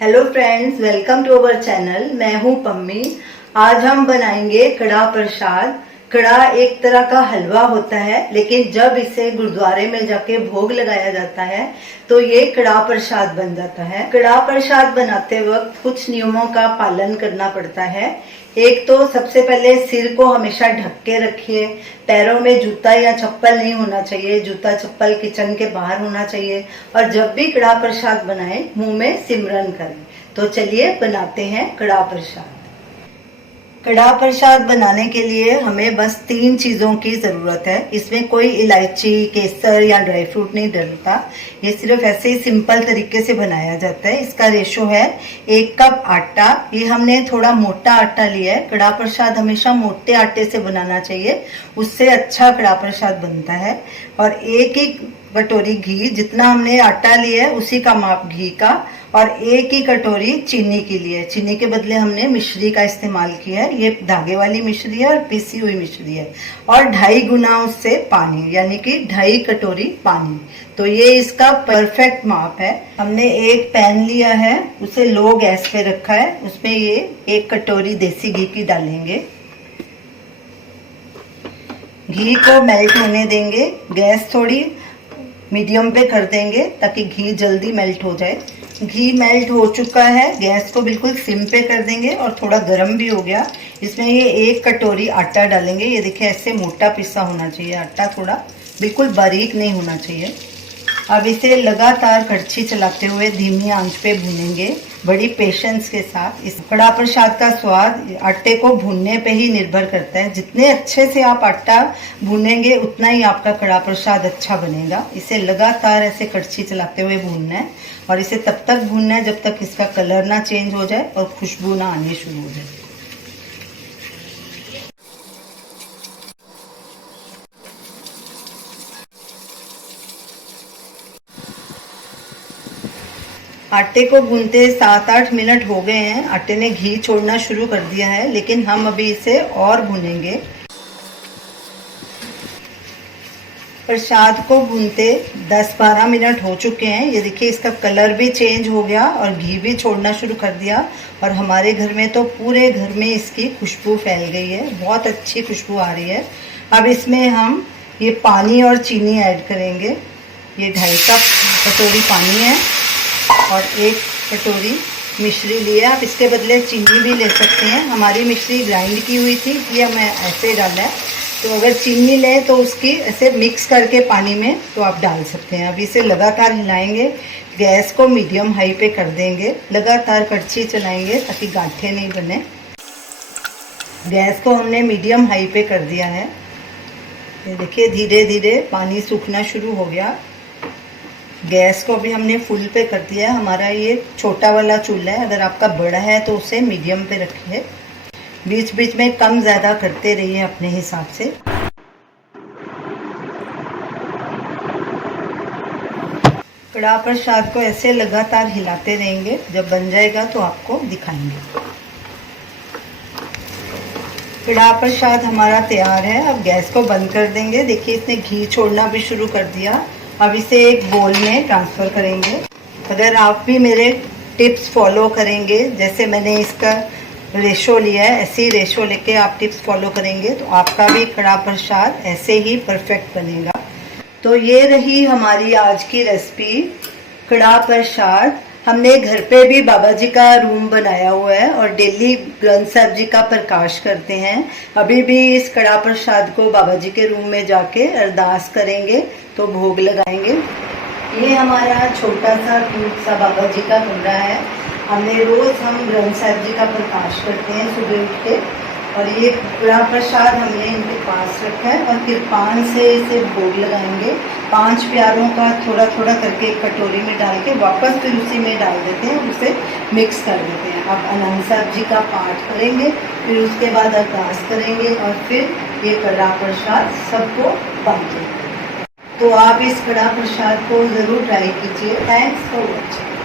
Hello friends, welcome to our channel. मैं हूं पम्मी। आज हम बनाएंगे कड़ा प्रसाद। कड़ा एक तरह का हलवा होता है, लेकिन जब इसे गुरुद्वारे में जाके भोग लगाया जाता है तो ये कड़ा प्रसाद बन जाता है। कड़ा प्रसाद बनाते वक्त कुछ नियमों का पालन करना पड़ता है। एक तो सबसे पहले सिर को हमेशा ढक के रखिए। पैरों में जूता या चप्पल नहीं होना चाहिए। जूता चप्पल किचन के बाहर होना चाहिए। और जब भी कड़ा प्रसाद बनाएं, मुंह में सिमरन करें। तो चलिए बनाते हैं कड़ा प्रसाद। कड़ा प्रसाद बनाने के लिए हमें बस 3 चीजों की जरूरत है। इसमें कोई इलायची, केसर या ड्राई फ्रूट नहीं डलता। ये सिर्फ ऐसे ही सिंपल तरीके से बनाया जाता है। इसका रेशो है 1 कप आटा। ये हमने थोड़ा मोटा आटा लिया है। कड़ा प्रसाद हमेशा मोटे आटे से बनाना चाहिए, उससे अच्छा कड़ा प्रसाद बनता है। और 1 कटोरी घी, जितना हमने आटा लिया है उसी का माप घी का। और 1 कटोरी चीनी की लिए। चीनी के बदले हमने मिश्री का इस्तेमाल किया है। ये धागे वाली मिश्री है और पिसी हुई मिश्री है। और 2.5 गुना उससे पानी, यानी कि 2.5 कटोरी पानी। तो ये इसका परफेक्ट माप है। हमने एक पैन लिया है, उसे लो गैस पे रखा है। उसमें ये 1 कटोरी देसी घी की डालेंगे। घी को मेल्ट होने देंगे। गैस थोड़ी मीडियम पे कर देंगे ताकि घी जल्दी मेल्ट हो जाए। घी मेल्ट हो चुका है। गैस को बिल्कुल सिम पे कर देंगे और थोड़ा गर्म भी हो गया। इसमें ये 1 कटोरी आटा डालेंगे। ये देखिए, ऐसे मोटा पिसा होना चाहिए आटा, थोड़ा बिल्कुल बारीक नहीं होना चाहिए। अब इसे लगातार कड़छी चलाते हुए धीमी आंच पे भूनेंगे, बड़ी पेशेंस के साथ। इस कड़ा प्रसाद का स्वाद आटे को भूनने पे ही निर्भर करता है। जितने अच्छे से आप आटा भूनेंगे उतना ही आपका कड़ा प्रसाद अच्छा बनेगा। इसे लगातार ऐसे कड़छी चलाते हुए भूनना है। और इसे तब तक भूनना है जब तक इसका कलर ना चेंज हो जाए और खुशबू ना आनी शुरू हो जाए। आटे को भूनते 7-8 मिनट हो गए हैं। आटे ने घी छोड़ना शुरू कर दिया है, लेकिन हम अभी इसे और भूनेंगे। प्रसाद को भूनते 10-12 मिनट हो चुके हैं। ये देखिए, इसका कलर भी चेंज हो गया और घी भी छोड़ना शुरू कर दिया। और हमारे घर में तो पूरे घर में इसकी खुशबू फैल गई है। बहुत अच्छी खुशबू आ रही है। अब इसमें हम ये पानी और चीनी ऐड करेंगे। ये 2.5 कप कटोरी पानी है और 1 कटोरी मिश्री ली है। आप इसके बदले चीनी भी ले सकते हैं। हमारी मिश्री ग्राइंड की हुई थी, ये हमें ऐसे डाला है। तो अगर चीनी लें तो उसकी ऐसे मिक्स करके पानी में तो आप डाल सकते हैं। अब इसे लगातार हिलाएंगे। गैस को मीडियम हाई पे कर देंगे। लगातार कड़छी चलाएंगे ताकि गांठें नहीं बने। गैस को हमने मीडियम हाई पे कर दिया है। ये देखिए, धीरे धीरे पानी सूखना शुरू हो गया। गैस को भी हमने फुल पे कर दिया है। हमारा ये छोटा वाला चूल्हा है। अगर आपका बड़ा है तो उसे मीडियम पे रखिए। बीच बीच में कम ज़्यादा करते रहिए अपने हिसाब से। कड़ा प्रसाद को ऐसे लगातार हिलाते रहेंगे। जब बन जाएगा तो आपको दिखाएंगे। कड़ा प्रसाद हमारा तैयार है। अब गैस को बंद कर देंगे। देखिए, इसने घी छोड़ना भी शुरू कर दिया। अब इसे एक बोल में ट्रांसफ़र करेंगे। अगर आप भी मेरे टिप्स फॉलो करेंगे, जैसे मैंने इसका रेशो लिया है, ऐसे ही रेशो लेके आप टिप्स फॉलो करेंगे तो आपका भी कड़ा प्रसाद ऐसे ही परफेक्ट बनेगा। तो ये रही हमारी आज की रेसिपी, कड़ा प्रसाद। हमने घर पे भी बाबा जी का रूम बनाया हुआ है और डेली ग्रंथ साहब जी का प्रकाश करते हैं। अभी भी इस कड़ा प्रसाद को बाबा जी के रूम में जाके अरदास करेंगे तो भोग लगाएंगे। ये हमारा छोटा सा क्यूट सा बाबा जी का कमरा है। हमने रोज हम ग्रंथ साहब जी का प्रकाश करते हैं सुबह उठ के। और ये कड़ा प्रसाद हमने इनके पास रखा है और कृपान से इसे भोग लगाएंगे। 5 प्यारों का थोड़ा थोड़ा करके एक कटोरी में डाल के वापस फिर उसी में डाल देते हैं, उसे मिक्स कर देते हैं। अब आनंद साहब जी का पाठ करेंगे, फिर उसके बाद अरदास करेंगे और फिर ये कड़ा प्रसाद सबको बांटेंगे। तो आप इस कड़ा प्रसाद को ज़रूर ट्राई कीजिए। Thanks for watching.